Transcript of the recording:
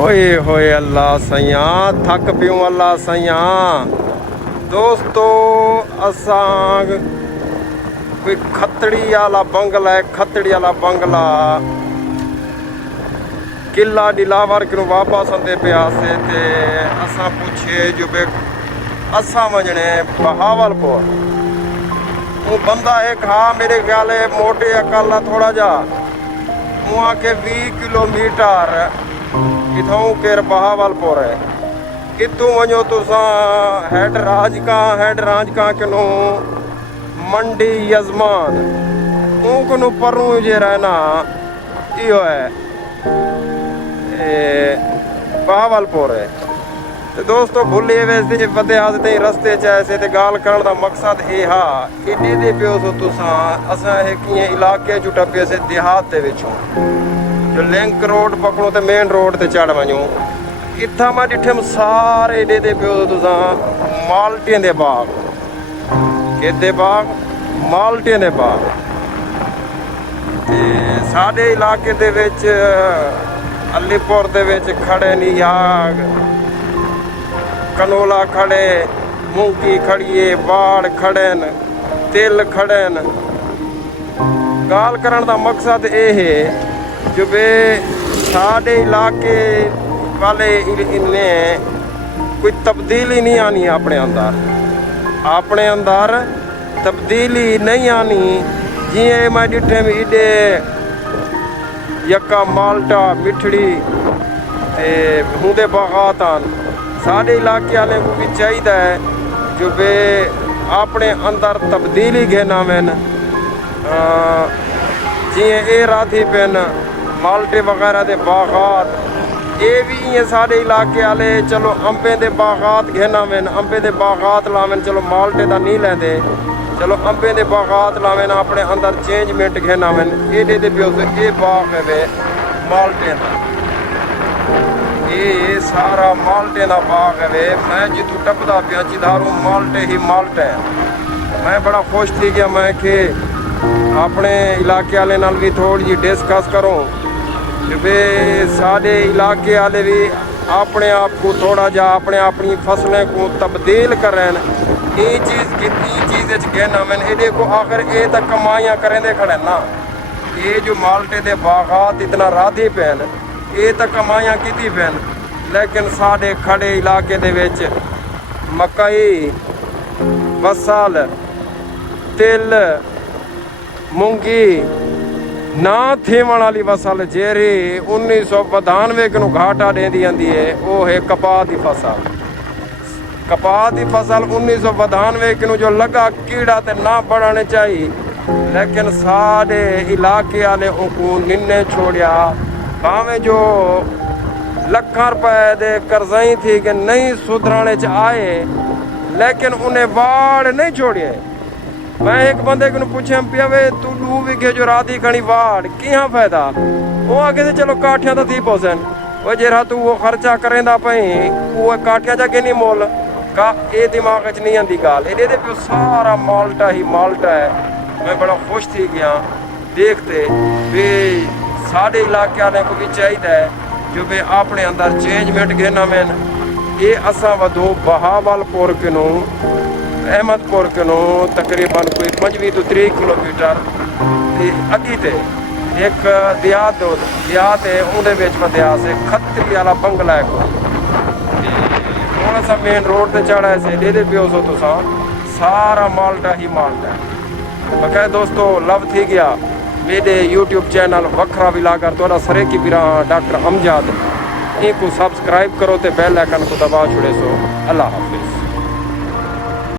ओए होए अल्लाह सैया थक पियूं अल्लाह सैया। दोस्तों असां कोई खतड़ी वाला बंगला है, खतड़ी वाला बंगला किला डिलावर के वापस आंदे प्यासे ते असां पूछे जो बे असां वजने बहावलपुर। वो बंदा एक हाँ मेरे ख्याल है मोटे अकाला थोड़ा जा वहाँ के 20 किलोमीटर इथों के बहावलपुर है। इतों वजो तुसा हेड राज का किनो मंडी यजमान ऊकनो परू जे रहना यो है बहावलपुर है। तो दोस्तों भुले वैसे बदे आदते रस्ते च ऐसे ते गाल करण दा मकसद ये हा इडे दे पियो सो तुसा असा एक इलाके चु टपे से देहात दे विचों जो लिंक रोड पकड़ो तो मेन रोड ते चढ़ वञो। इत्थां मां ॾिठम सारे एॾे दे पियो तुसां माल्टियां दे बाग। केदे बाग? माल्टियां दे बाग। ते साडे इलाके दे विच अलीपुर दे विच खड़े नी याग कनोला खड़े, मूंगी खड़िए, बाड़ खड़न, तिल खड़न। गाल करन दा मकसद ये है जो बे साढ़े इलाके वाले इन्हें कोई तब्दीली नहीं आनी अपने अंदर तब्दीली नहीं आनी। जिए मैं डिठे में इडे यक्का माल्टा मिठड़ी ते हुंदे बागात आन साढ़े इलाके वाले को भी चाहिए है जो बे अपने अंदर तब्दीली घेना मैन जिए ए राधी पेन माल्टे वगैरह दे बागात ये भी ये साढ़े इलाके वाले चलो अंबे दे बागात घेना मैन अंबे दे बागात लावेन चलो माल्टे दा नहीं लेंदे चलो अंबे दे बागात लावेन अपने अंदर चेंजमेंट घेना मैन एडे दे पियो से ये बाग है वे माल्टे दा ये सारा माल्टे दा बाग है वे। मैं जितू टपदा पिया चिधारू माल्टे ही माल्टे मैं बड़ा खुश थी गया मैं कि अपने इलाके वाले नाल भी थोड़ी जी डिस्कस करूं वे साढ़े इलाके वाले भी अपने आप को थोड़ा जा अपनी फसलें को तब्दील करें। ये चीज़ कहना मैंने ये देखो आखिर ये तक कमाइयाँ करेंदे खड़े ना ये जो माल्टे दे बागात इतना राधी पैन ये तक कमाइयाँ की पैन लेकिन साढ़े खड़े इलाके दे विच मकई बसल तिल मूंगी ना थीवण वाली फसल जेरी 1992 को घाटा देंदी आंदी है वो है कपाह की फसल। कपाह की फसल 1992 को जो लगा कीड़ा ते ना बढ़ने चाहिए लेकिन सारे इलाके वाले उनको निन्ने छोड़िया भावें जो लखा रुपए दे कर्जाई थी कि नहीं सुधराने च आए लेकिन उन्हें वाड़ नहीं छोड़िए। मैं एक बंदे को पूछे पिया वे तू 2 बीघे जो राधी खड़ी वाड़ क्या फायदा वो आगे से चलो काठिया तो थी पोसन वो जरा तू वो खर्चा करेंदा पई वो काठिया जाके नहीं मोल का ये दिमाग च नहीं आती गाल ये पियो सारा माल्टा ही माल्टा है। मैं बड़ा खुश थी गया देखते वे साढ़े इलाके वाले को भी चाहिए है जो वे अपने अंदर चेंजमेंट घेना मैन ये असा वधो बहावलपुर किनू अहमदपुर किनू तकरीबन कोई 25 तो 30 किलोमीटर अगी ते एक देहात है उनके बिच बंदे से खतरी वाला बंगला है थोड़ा सा मेन रोड ते चढ़ा से दे पियो सो तुसा सारा माल्टा ही माल्टा है। बकाया दोस्तों लव थी गया मेरे यूट्यूब चैनल वखरा विलागर थोड़ा सरे की बिरा डॉक्टर अमजद इनको सब्सक्राइब करो तो बेल आइकन को दबा छुड़े सो। अल्लाह हाफिज़।